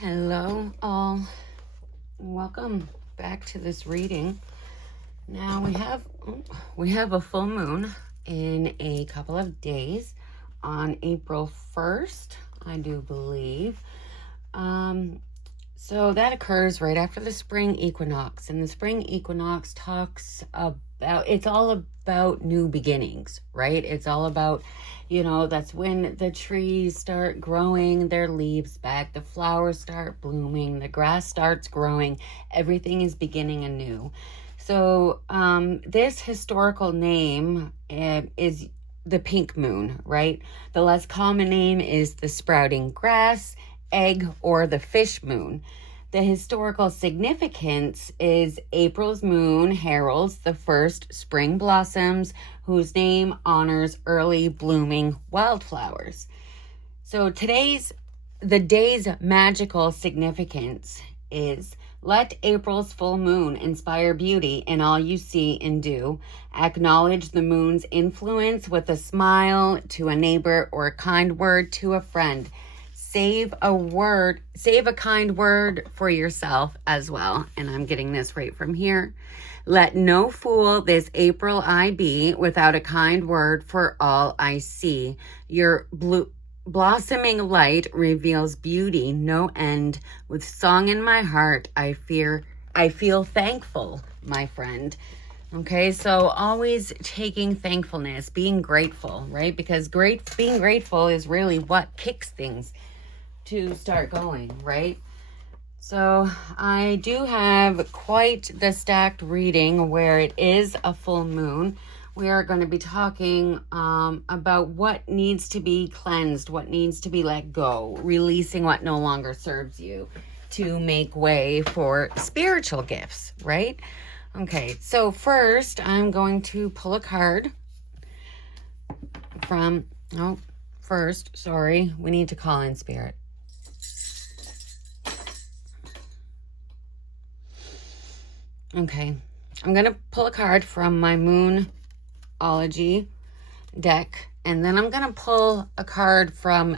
Hello all, welcome back to this reading. Now we have a full moon in a couple of days on April 1st, I do believe. So that occurs right after the spring equinox, and the spring equinox talks about, it's all about new beginnings, right? It's all about, that's when the trees start growing their leaves back, the flowers start blooming, the grass starts growing, everything is beginning anew. So this historical name is the pink moon, right? The less common name is the sprouting grass, egg, or the fish moon. The historical significance is April's moon heralds the first spring blossoms, whose name honors early blooming wildflowers. So the day's magical significance is: let April's full moon inspire beauty in all you see and do. Acknowledge the moon's influence with a smile to a neighbor or a kind word to a friend. Save a kind word for yourself as well. And I'm getting this right from here. Let no fool this April I be, without a kind word for all I see. Your blossoming light reveals beauty no end. With song in my heart, I feel thankful, my friend. Okay, so always taking thankfulness, being grateful, right? Because being grateful is really what kicks things to start going, right? So I do have quite the stacked reading where it is a full moon. We are going to be talking about what needs to be cleansed, what needs to be let go, releasing what no longer serves you to make way for spiritual gifts, right? Okay, so first I'm going to pull a card from, we need to call in spirit. Okay, I'm going to pull a card from my Moonology deck, and then I'm going to pull a card from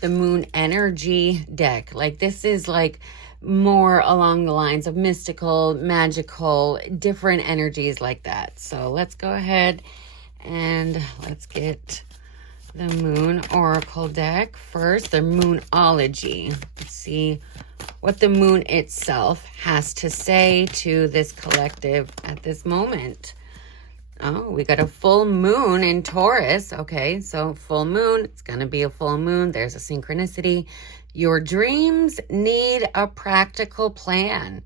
the Moon Energy deck. Like, this is like more along the lines of mystical, magical, different energies like that. So let's go ahead and let's get the Moon Oracle deck first, the Moonology. Let's see what the moon itself has to say to this collective at this moment. Oh, we got a full moon in Taurus. Okay, so full moon, it's going to be a full moon. There's a synchronicity. Your dreams need a practical plan.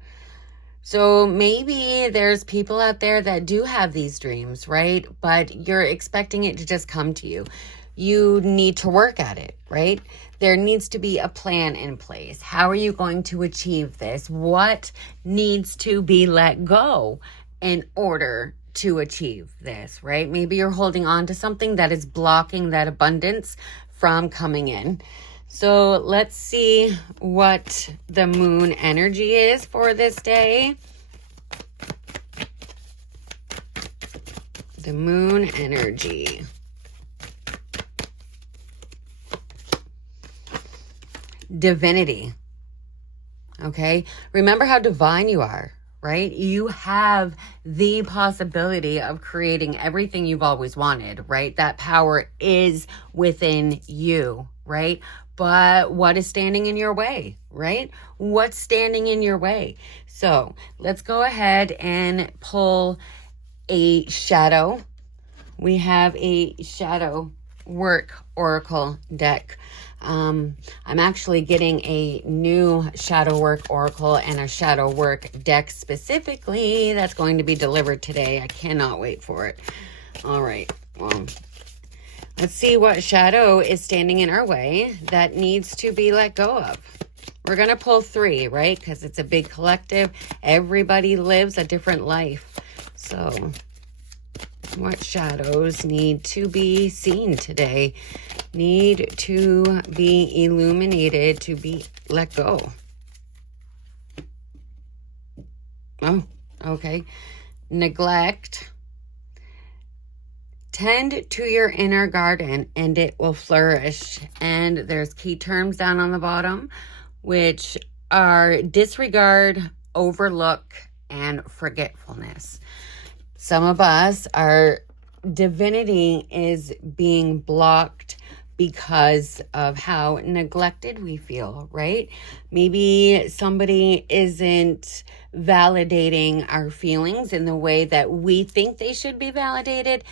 So maybe there's people out there that do have these dreams, right? But you're expecting it to just come to you. You need to work at it, right? There needs to be a plan in place. How are you going to achieve this? What needs to be let go in order to achieve this, right? Maybe you're holding on to something that is blocking that abundance from coming in. So let's see what the moon energy is for this day. The moon energy. Divinity. Okay, remember how divine you are, right? You have the possibility of creating everything you've always wanted, right? That power is within you, right? But what is standing in your way, right? What's standing in your way? So let's go ahead and pull a shadow. We have a shadow work oracle deck. I'm actually getting a new shadow work oracle and a shadow work deck specifically that's going to be delivered today. I cannot wait for it. All right, well, let's see what shadow is standing in our way that needs to be let go of. We're going to pull 3, right? Because it's a big collective. Everybody lives a different life. So what shadows need to be seen today? Need to be illuminated, to be let go. Oh, okay. Neglect. Tend to your inner garden and it will flourish. And there's key terms down on the bottom, which are disregard, overlook, and forgetfulness. Some of us, our divinity is being blocked because of how neglected we feel, right? Maybe somebody isn't validating our feelings in the way that we think they should be validated,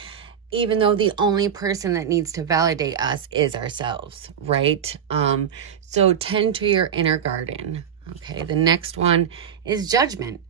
even though the only person that needs to validate us is ourselves, right? So tend to your inner garden. Okay, the next one is judgment.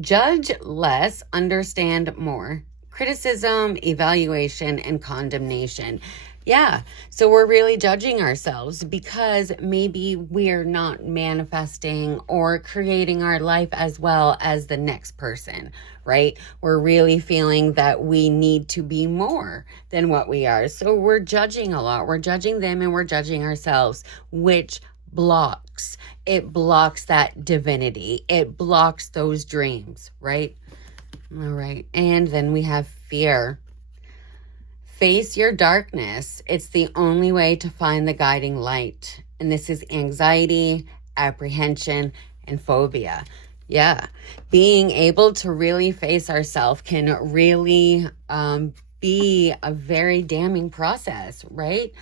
Judge less, understand more. Criticism, evaluation, and condemnation. Yeah, so we're really judging ourselves because maybe we're not manifesting or creating our life as well as the next person, right? We're really feeling that we need to be more than what we are. So we're judging a lot. We're judging them and we're judging ourselves, which blocks. It blocks that divinity. It blocks those dreams, right? All right. And then we have fear. Face your darkness. It's the only way to find the guiding light. And this is anxiety, apprehension, and phobia. Yeah. Being able to really face ourselves can really be a very damning process, right?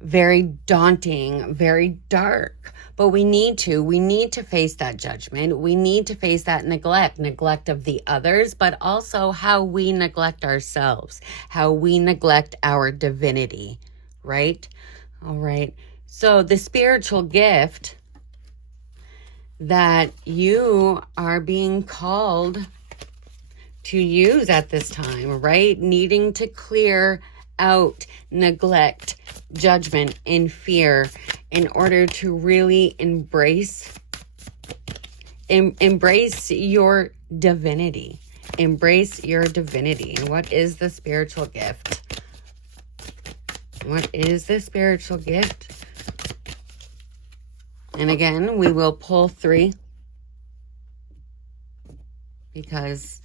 Very daunting, very dark. But we need to face that judgment. We need to face that neglect of the others, but also how we neglect ourselves, how we neglect our divinity, right? All right. So the spiritual gift that you are being called to use at this time, right? Needing to clear out neglect, judgment, and fear in order to really embrace your divinity. Embrace your divinity. And what is the spiritual gift? What is the spiritual gift? And again, we will pull 3 because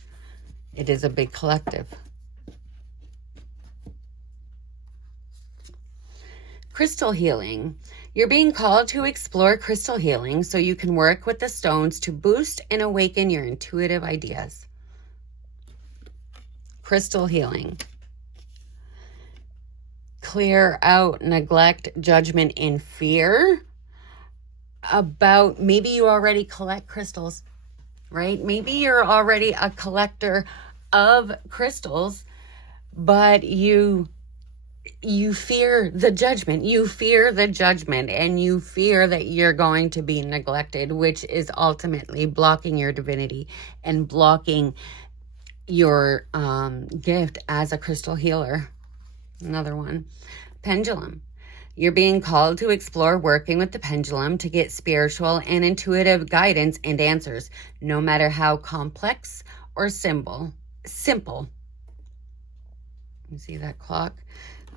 it is a big collective. Crystal healing. You're being called to explore crystal healing so you can work with the stones to boost and awaken your intuitive ideas. Crystal healing. Clear out neglect, judgment, and fear about maybe you already collect crystals, right? Maybe you're already a collector of crystals, but you fear the judgment. You fear the judgment and you fear that you're going to be neglected, which is ultimately blocking your divinity and blocking your gift as a crystal healer. Another one. Pendulum. You're being called to explore working with the pendulum to get spiritual and intuitive guidance and answers, no matter how complex or simple. You see that clock?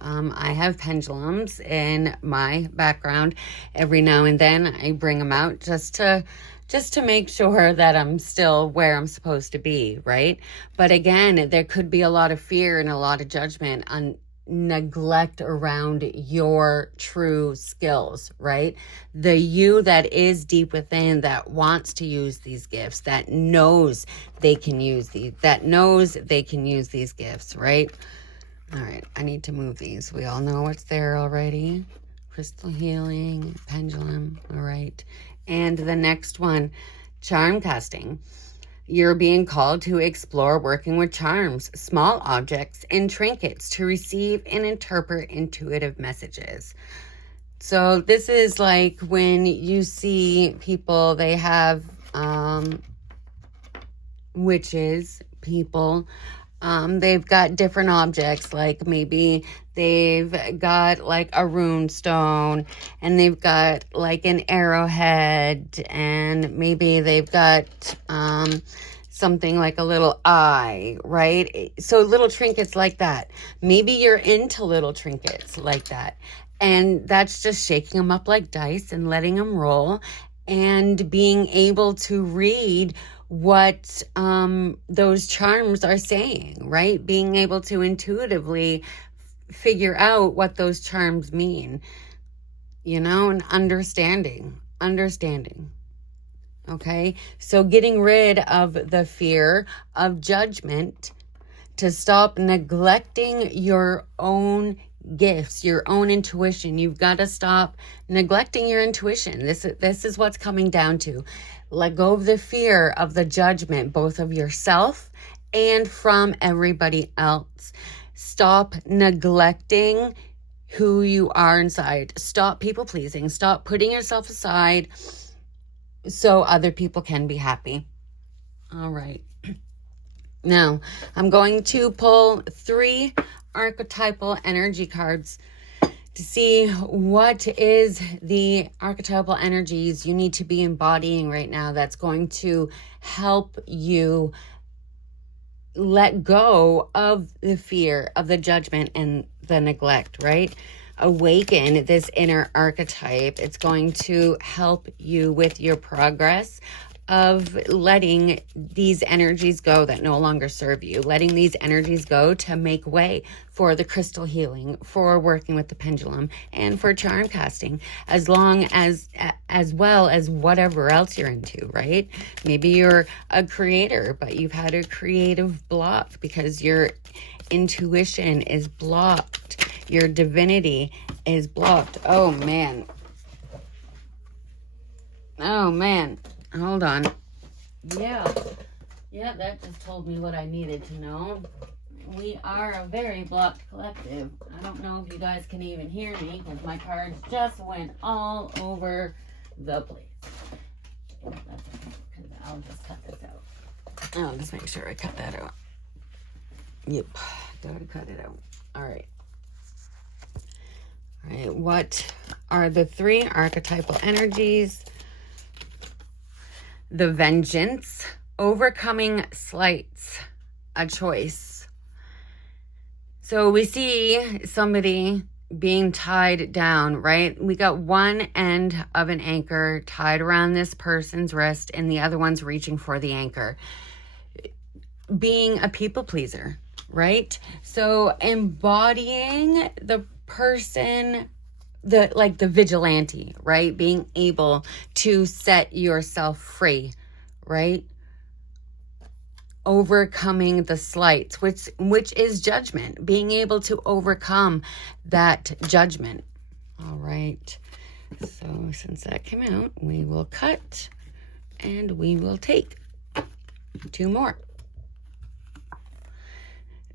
I have pendulums in my background. Every now and then I bring them out just to make sure that I'm still where I'm supposed to be, right? But again, there could be a lot of fear and a lot of judgment on neglect around your true skills, right? The you that is deep within, that wants to use these gifts, that knows they can use these gifts, right? All right, I need to move these. We all know what's there already. Crystal healing, pendulum, all right. And the next one, charm casting. You're being called to explore working with charms, small objects, and trinkets to receive and interpret intuitive messages. So this is like when you see people, they have witches, people, they've got different objects, like maybe they've got like a rune stone and they've got like an arrowhead and maybe they've got something like a little eye, right? So little trinkets like that. Maybe you're into little trinkets like that. And that's just shaking them up like dice and letting them roll and being able to read what those charms are saying, right? Being able to intuitively figure out what those charms mean, and understanding understanding. Okay, so getting rid of the fear of judgment, to stop neglecting your own gifts, your own intuition. You've got to stop neglecting your intuition. This is what's coming down to. Let go of the fear of the judgment, both of yourself and from everybody else. Stop neglecting who you are inside. Stop people pleasing. Stop putting yourself aside so other people can be happy. All right. Now, I'm going to pull 3 archetypal energy cards to see what is the archetypal energies you need to be embodying right now that's going to help you let go of the fear of the judgment and the neglect, right? Awaken this inner archetype. It's going to help you with your progress of letting these energies go that no longer serve you, letting these energies go to make way for the crystal healing, for working with the pendulum, and for charm casting, as well as whatever else you're into, right? Maybe you're a creator, but you've had a creative block because your intuition is blocked, your divinity is blocked. Oh man, hold on. Yeah, that just told me what I needed to know. We are a very blocked collective. I don't know if you guys can even hear me because my cards just went all over the place. That's okay, because I'll just cut this out. I'll just make sure I cut that out. Yep, gotta cut it out. All right. All right, what are the 3 archetypal energies? The vengeance, overcoming slights, a choice. So we see somebody being tied down, right? We got one end of an anchor tied around this person's wrist and the other one's reaching for the anchor. Being a people pleaser, right? So embodying the person, the vigilante, right? Being able to set yourself free, right? Overcoming the slights, which is judgment, being able to overcome that judgment. All right. So since that came out, we will cut and we will take 2 more.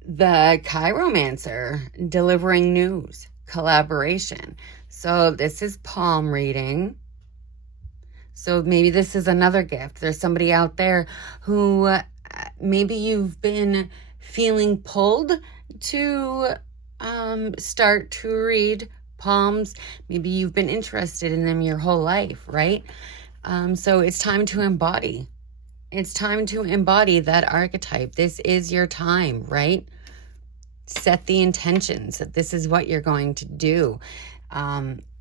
The chiromancer, delivering news, collaboration. So this is palm reading. So maybe this is another gift. There's somebody out there who maybe you've been feeling pulled to start to read palms. Maybe you've been interested in them your whole life, right? So it's time to embody. It's time to embody that archetype. This is your time, right? Set the intentions that this is what you're going to do.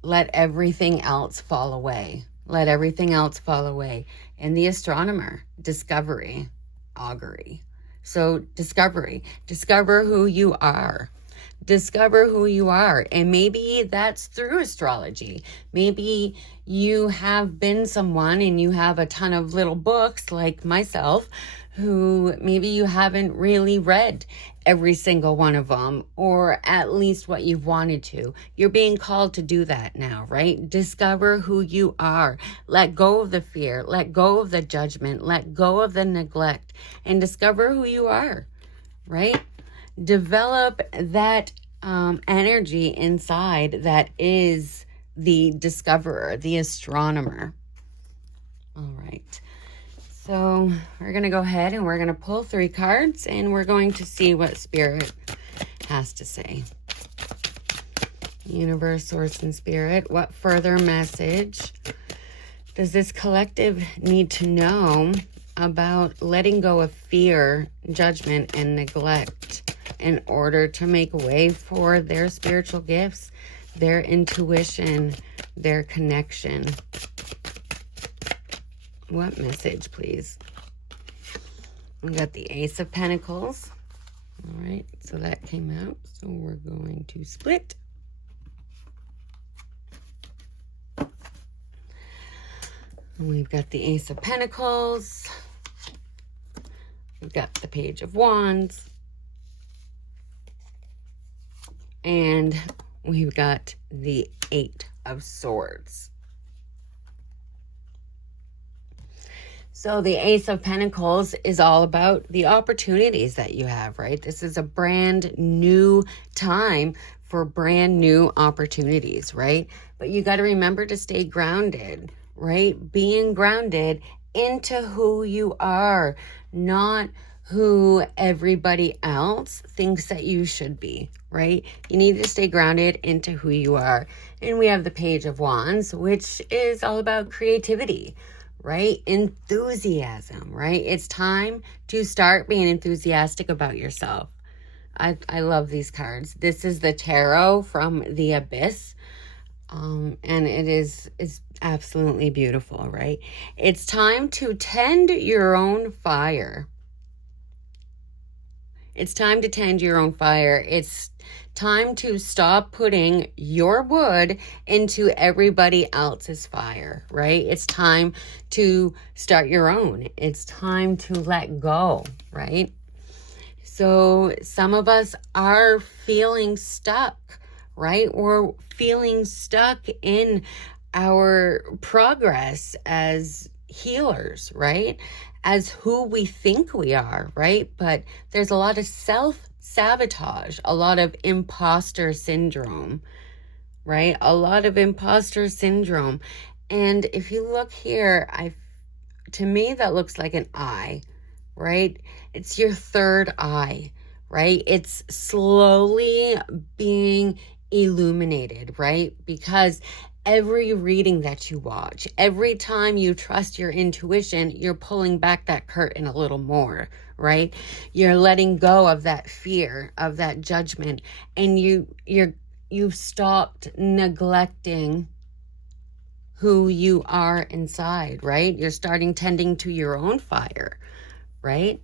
Let everything else fall away. Let everything else fall away. And the astronomer, discovery, augury. So discovery, discover who you are. Discover who you are. And maybe that's through astrology. Maybe you have been someone and you have a ton of little books like myself who maybe you haven't really read every single one of them, or at least what you've wanted to. You're being called to do that now, right? Discover who you are. Let go of the fear. Let go of the judgment. Let go of the neglect and discover who you are, right? Develop that energy inside that is the discoverer, the astronomer. All right. So we're going to go ahead and we're going to pull 3 cards and we're going to see what Spirit has to say. Universe, Source, and Spirit, what further message does this collective need to know about letting go of fear, judgment, and neglect in order to make way for their spiritual gifts, their intuition, their connection? What message, please? We got the Ace of Pentacles. All right, so that came out. So we're going to split. And we've got the Ace of Pentacles. We've got the Page of Wands. And we've got the Eight of Swords. So the Ace of Pentacles is all about the opportunities that you have, right? This is a brand new time for brand new opportunities, right? But you got to remember to stay grounded, right? Being grounded into who you are, not who everybody else thinks that you should be, right? You need to stay grounded into who you are. And we have the Page of Wands, which is all about creativity, right? Enthusiasm, right? It's time to start being enthusiastic about yourself. I love these cards. This is the Tarot from the Abyss. And it's absolutely beautiful, right? It's time to tend your own fire. It's time to tend your own fire. It's time to stop putting your wood into everybody else's fire, right? It's time to start your own. It's time to let go, right? So some of us are feeling stuck, right? We're feeling stuck in our progress as healers, right? As who we think we are, right? But there's a lot of self-sabotage, a lot of imposter syndrome, right? A lot of imposter syndrome. And if you look here, to me, that looks like an eye, right? It's your third eye, right? It's slowly being illuminated, right? Because every reading that you watch, every time you trust your intuition, you're pulling back that curtain a little more, right? You're letting go of that fear, of that judgment, and you've stopped neglecting who you are inside, right? You're starting tending to your own fire, right?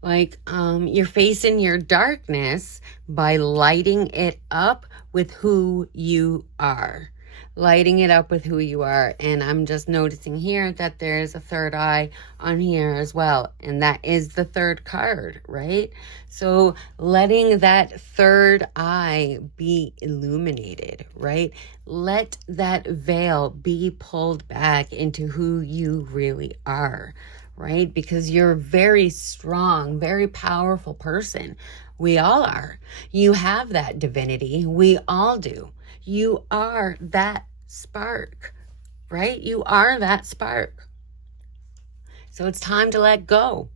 Like, you're facing your darkness by lighting it up with who you are. Lighting it up with who you are. And I'm just noticing here that there's a third eye on here as well. And that is the third card, right? So letting that third eye be illuminated, right? Let that veil be pulled back into who you really are, right? Because you're a very strong, very powerful person. We all are. You have that divinity. We all do. You are that spark, right? You are that spark. So it's time to let go.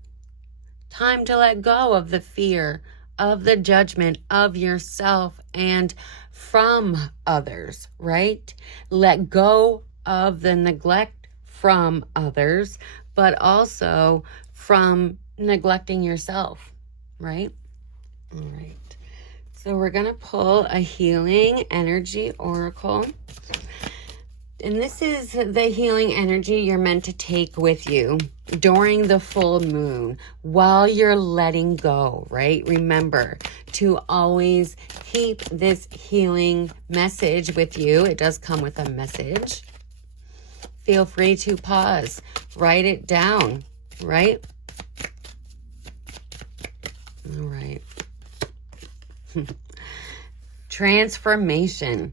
Time to let go of the fear, of the judgment of yourself and from others, right? Let go of the neglect from others, but also from neglecting yourself, right? All right. So we're going to pull a healing energy oracle. And this is the healing energy you're meant to take with you during the full moon while you're letting go, right? Remember to always keep this healing message with you. It does come with a message. Feel free to pause, write it down, right? All right. Transformation.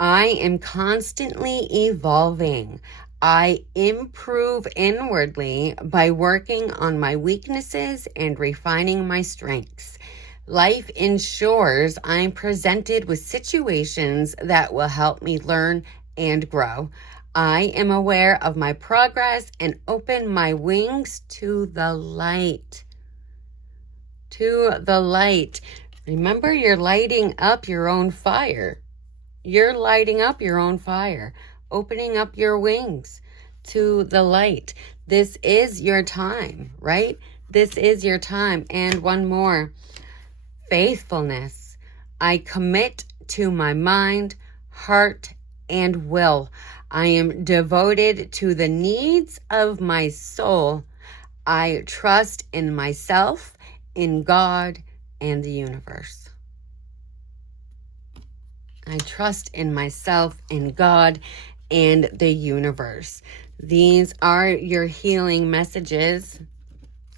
I am constantly evolving. I improve inwardly by working on my weaknesses and refining my strengths. Life ensures I'm presented with situations that will help me learn and grow. I am aware of my progress and open my wings to the light. To the light. Remember, you're lighting up your own fire. You're lighting up your own fire, opening up your wings to the light. This is your time, right? This is your time. And one more, faithfulness. I commit to my mind, heart, and will. I am devoted to the needs of my soul. I trust in myself, in God, and the universe. I trust in myself, in God, and the universe. These are your healing messages.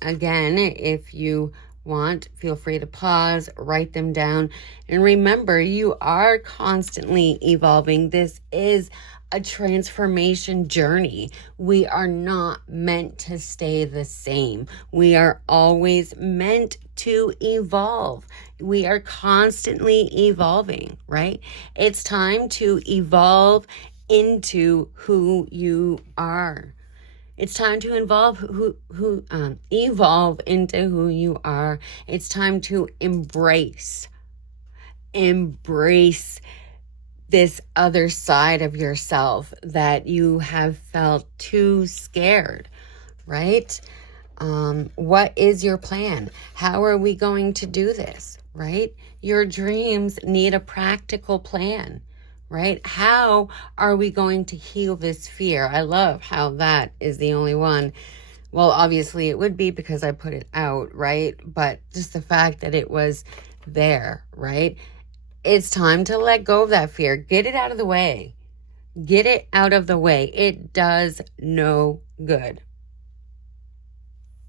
Again, if you want, feel free to pause, write them down, and remember, you are constantly evolving. This is a transformation journey. We are not meant to stay the same. We are always meant to evolve. We are constantly evolving, right? It's time to evolve into who you are. It's time to evolve into who you are. It's time to embrace this other side of yourself that you have felt too scared, right? What is your plan? How are we going to do this, right? Your dreams need a practical plan, right? How are we going to heal this fear? I love how that is the only one. Well, obviously it would be because I put it out, right? But just the fact that it was there, right? It's time to let go of that fear. Get it out of the way. Get it out of the way. It does no good,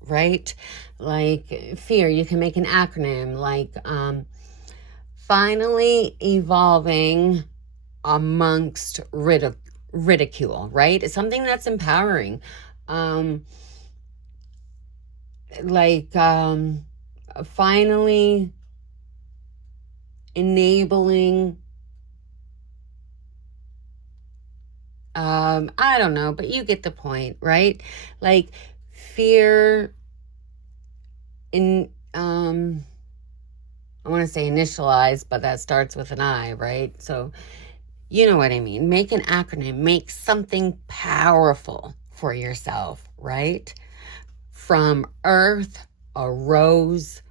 right? Like fear, you can make an acronym like finally evolving amongst ridicule, right? It's something that's empowering. Finally enabling, I don't know, but you get the point, right? Like fear in, I want to say initialize, but that starts with an I, right? So you know what I mean. Make an acronym, make something powerful for yourself, right? From Earth arose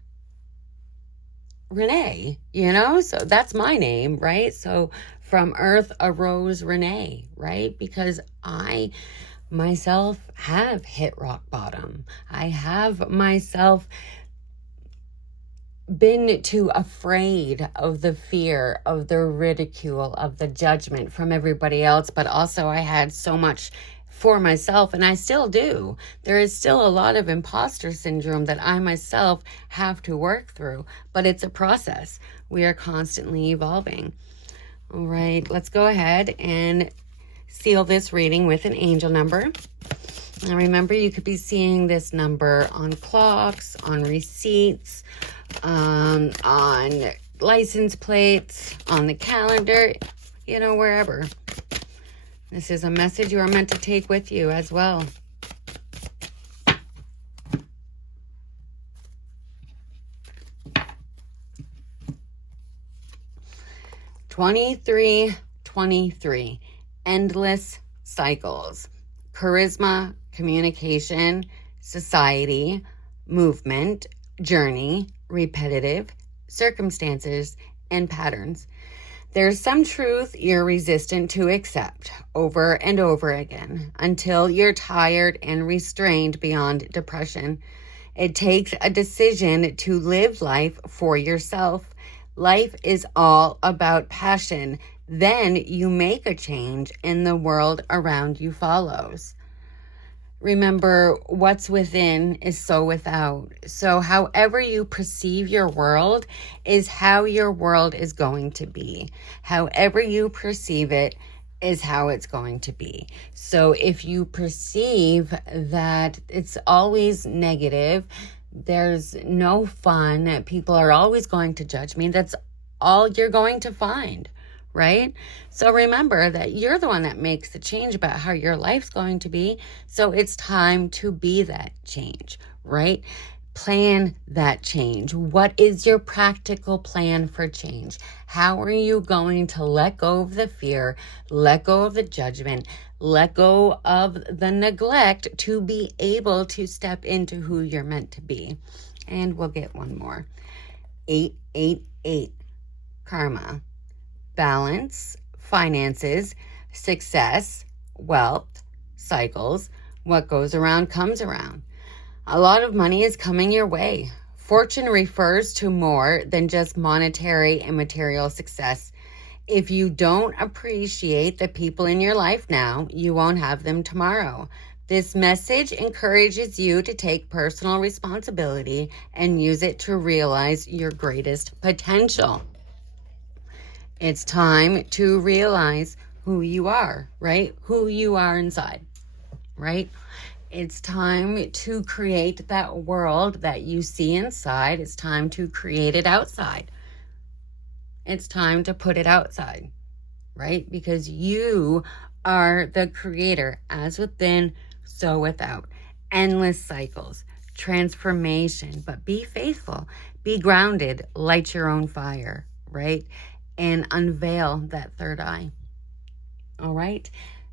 Renee, so that's my name, right? So from Earth arose Renee, right? Because I myself have hit rock bottom. I have myself been too afraid of the fear, of the ridicule, of the judgment from everybody else, but also I had so much for myself, and I still do. There is still a lot of imposter syndrome that I myself have to work through, but it's a process. We are constantly evolving. All right, let's go ahead and seal this reading with an angel number. And remember, you could be seeing this number on clocks, on receipts, on license plates, on the calendar, wherever. This is a message you are meant to take with you as well. (2323) Endless cycles. Charisma, communication, society, movement, journey, repetitive, circumstances, and patterns. There's some truth you're resistant to accept over and over again until you're tired and restrained beyond depression. It takes a decision to live life for yourself. Life is all about passion. Then you make a change and the world around you follows. Remember, what's within is so without. So however you perceive your world is how your world is going to be. However you perceive it is how it's going to be. So if you perceive that it's always negative, there's no fun, people are always going to judge me, that's all you're going to find, right? So remember that you're the one that makes the change about how your life's going to be. So it's time to be that change, right? Plan that change. What is your practical plan for change? How are you going to let go of the fear, let go of the judgment, let go of the neglect to be able to step into who you're meant to be? And we'll get one more. 888. Karma. Balance, finances, success, wealth, cycles. What goes around comes around. A lot of money is coming your way. Fortune refers to more than just monetary and material success. If you don't appreciate the people in your life now, you won't have them tomorrow. This message encourages you to take personal responsibility and use it to realize your greatest potential. It's time to realize who you are, right? Who you are inside, right? It's time to create that world that you see inside. It's time to create it outside. It's time to put it outside, right? Because you are the creator, as within, so without. Endless cycles, transformation, but be faithful, be grounded, light your own fire, right? And unveil that third eye. All right.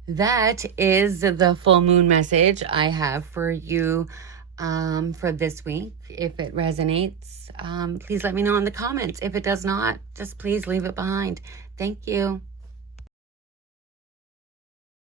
That is the full moon message I have for you for this week. If it resonates, please let me know in the comments. If it does not, just please leave it behind. Thank you.